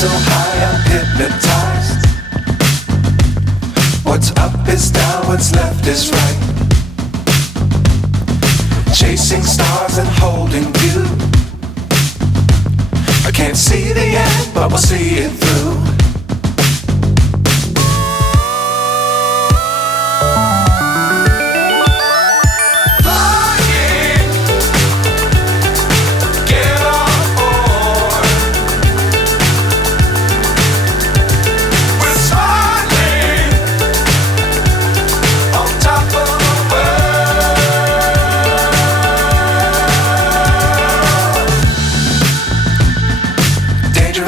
so high I'm hypnotized. What's up is down, what's left is right. Chasing stars and holding you. I can't see the end, but we'll see it through.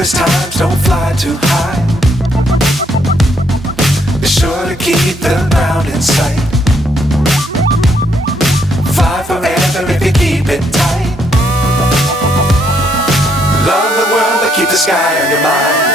Times don't fly too high. Be sure to keep the ground in sight. Fly forever if you keep it tight. Love the world but keep the sky on your mind.